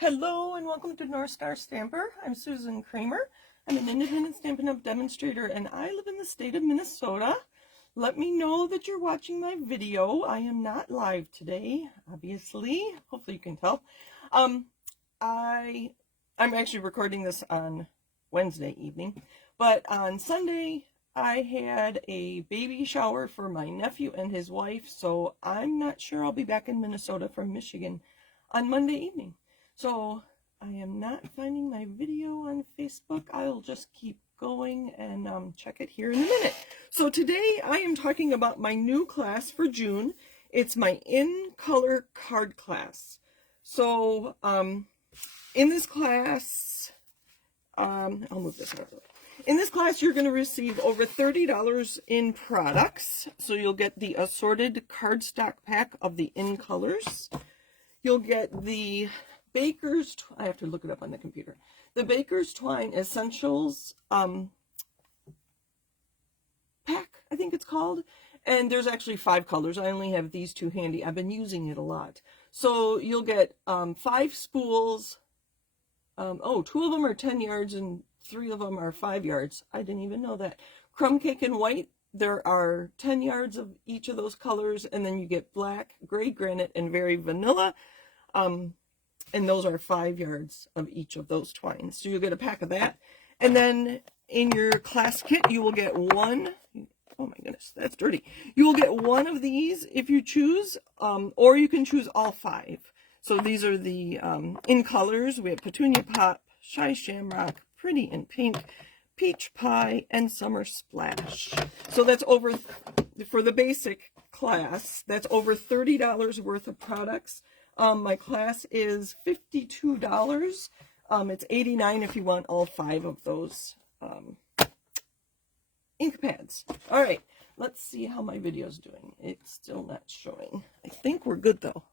Hello and welcome to North Star Stamper. I'm Susan Kramer. I'm an independent Stampin' Up! Demonstrator and I live in the state of Minnesota. Let me know that you're watching my video. I am not live today, obviously. Hopefully you can tell. I'm actually recording this on Wednesday evening, but on Sunday I had a baby shower for my nephew and his wife, so I'm not sure I'll be back in Minnesota from Michigan on Monday evening. So I am not finding my video on Facebook. I'll just keep going and check it here in a minute. So today I am talking about my new class for June. It's my In Color card class. So in this class, I'll move this out of the way. In this class, you're going to receive over $30 in products. So you'll get the assorted cardstock pack of the In Colors. You'll get the Baker's, I have to look it up on the computer. The Baker's Twine Essentials pack, I think it's called. And there's actually 5 colors. I only have these 2 handy. I've been using it a lot. So you'll get 5 spools. 2 of them are 10 yards and 3 of them are 5 yards. I didn't even know that. Crumb Cake and White, there are 10 yards of each of those colors. And then you get Black, Gray Granite, and Very Vanilla. And those are 5 yards of each of those twines. So you'll get a pack of that. And then in your class kit, you will get one. Oh my goodness, that's dirty. You will get one of these if you choose, or you can choose all 5. So these are the In Colors. We have Petunia Pop, Shy Shamrock, Pretty in Pink, Peach Pie, and Summer Splash. So that's over, for the basic class, that's over $30 worth of products. My class is $52. It's $89 if you want all 5 of those ink pads. All right, let's see how my video's doing. It's still not showing. I think we're good though.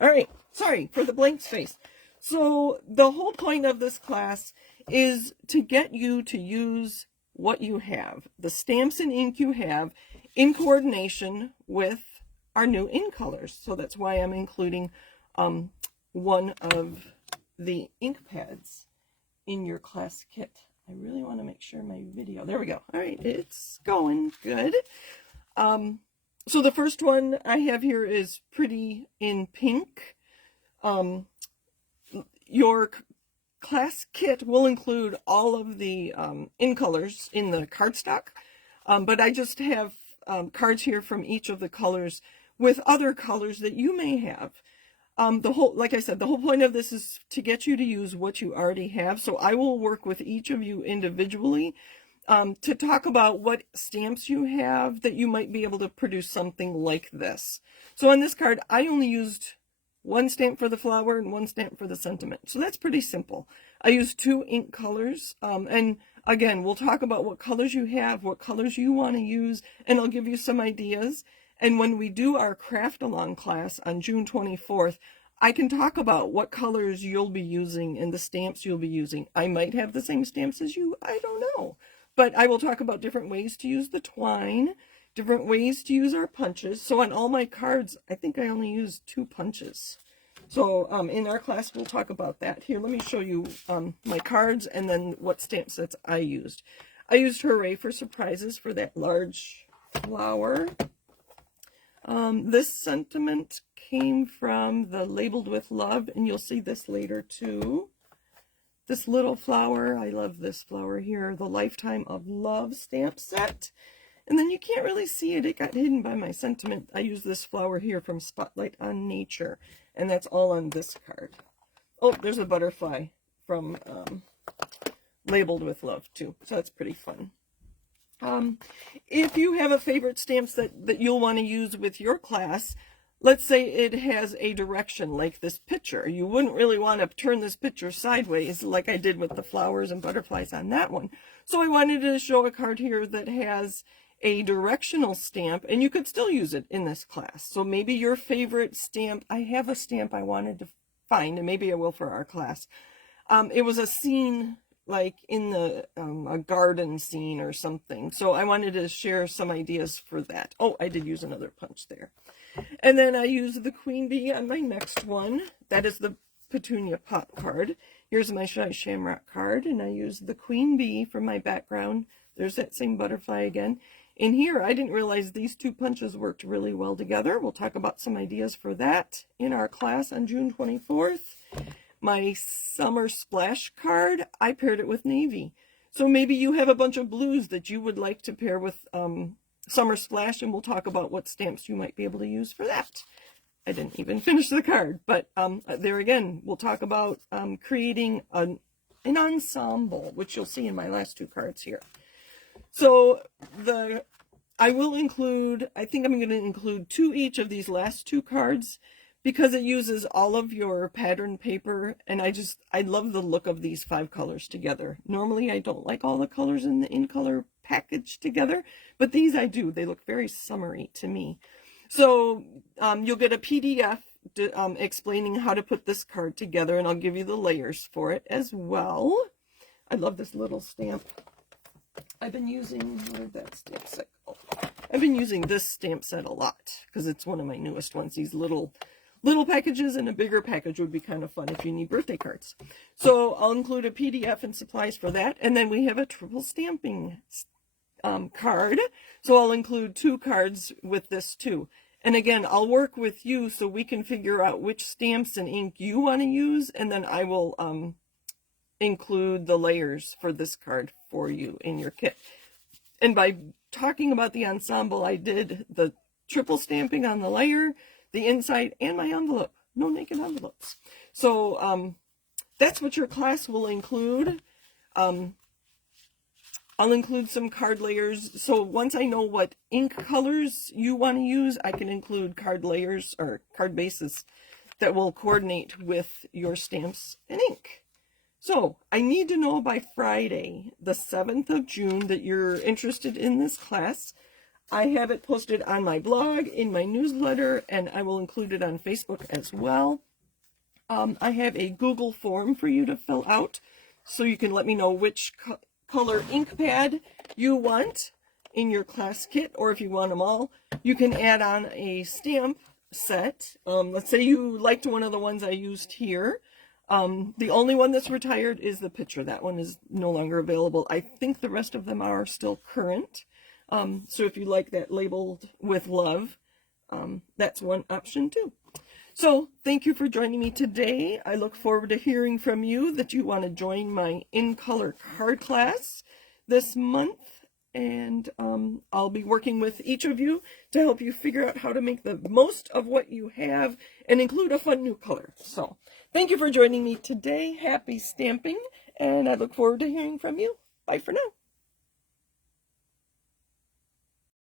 All right, sorry for the blank space. So the whole point of this class is to get you to use what you have, the stamps and ink you have, in coordination with our new In Colors. So that's why I'm including one of the ink pads in your class kit. I really want to make sure my video, there we go. All right, it's going good. So the first one I have here is Pretty in Pink. Your class kit will include all of the In Colors in the cardstock, but I just have cards here from each of the colors with other colors that you may have. Like I said, the whole point of this is to get you to use what you already have. So I will work with each of you individually to talk about what stamps you have that you might be able to produce something like this. So on this card, I only used 1 stamp for the flower and 1 stamp for the sentiment. So that's pretty simple. I used 2 ink colors. And again, we'll talk about what colors you have, what colors you want to use, and I'll give you some ideas. And when we do our craft along class on June 24th, I can talk about what colors you'll be using and the stamps you'll be using. I might have the same stamps as you, I don't know. But I will talk about different ways to use the twine, different ways to use our punches. So on all my cards, I think I only used 2 punches. So in our class, we'll talk about that. Here, let me show you my cards and then what stamp sets I used. I used Hooray for Surprises for that large flower. This sentiment came from the Labeled with Love, and you'll see this later too. This little flower, I love this flower here, the Lifetime of Love stamp set. And then you can't really see it, it got hidden by my sentiment. I use this flower here from Spotlight on Nature, and that's all on this card. Oh, there's a butterfly from Labeled with Love too, so that's pretty fun. If you have a favorite stamps that you'll want to use with your class, let's say it has a direction like this picture. You wouldn't really want to turn this picture sideways like I did with the flowers and butterflies on that one. So I wanted to show a card here that has a directional stamp, and you could still use it in this class. So maybe your favorite stamp, I have a stamp I wanted to find, and maybe I will for our class. It was a scene like in the a garden scene or something. So I wanted to share some ideas for that. Oh, I did use another punch there. And then I used the Queen Bee on my next one. That is the Petunia Pop card. Here's my Shy Shamrock card, and I used the Queen Bee for my background. There's that same butterfly again. In here, I didn't realize these two punches worked really well together. We'll talk about some ideas for that in our class on June 24th. My Summer Splash card, I paired it with navy. So maybe you have a bunch of blues that you would like to pair with Summer Splash, and we'll talk about what stamps you might be able to use for that. I didn't even finish the card, but there again, we'll talk about creating an ensemble, which you'll see in my last two cards here. So I will include, I think I'm going to include two each of these last two cards because it uses all of your pattern paper, and I love the look of these 5 colors together. Normally I don't like all the colors in the in-color package together, but these I do. They look very summery to me. So you'll get a PDF explaining how to put this card together, and I'll give you the layers for it as well. I love this little stamp. I've been using, where did that stamp set go? I've been using this stamp set a lot because it's one of my newest ones. These little packages, and a bigger package would be kind of fun if you need birthday cards. So I'll include a PDF and supplies for that, and then we have a triple stamping card. So I'll include 2 cards with this too. And again, I'll work with you so we can figure out which stamps and ink you want to use, and then I will include the layers for this card for you in your kit. And by talking about the ensemble, I did the triple stamping on the layer, the inside, and my envelope. No naked envelopes. So that's what your class will include. I'll include some card layers. So once I know what ink colors you want to use, I can include card layers or card bases that will coordinate with your stamps and ink. So I need to know by Friday, the 7th of June, that you're interested in this class. I have it posted on my blog, in my newsletter, and I will include it on Facebook as well. I have a Google form for you to fill out, so you can let me know which color ink pad you want in your class kit, or if you want them all. You can add on a stamp set. Let's say you liked one of the ones I used here. The only one that's retired is the picture. That one is no longer available. I think the rest of them are still current. So if you like that labeled with love, that's one option too. So thank you for joining me today. I look forward to hearing from you that you want to join my in-color card class this month. And I'll be working with each of you to help you figure out how to make the most of what you have and include a fun new color. So thank you for joining me today. Happy stamping, and I look forward to hearing from you. Bye for now.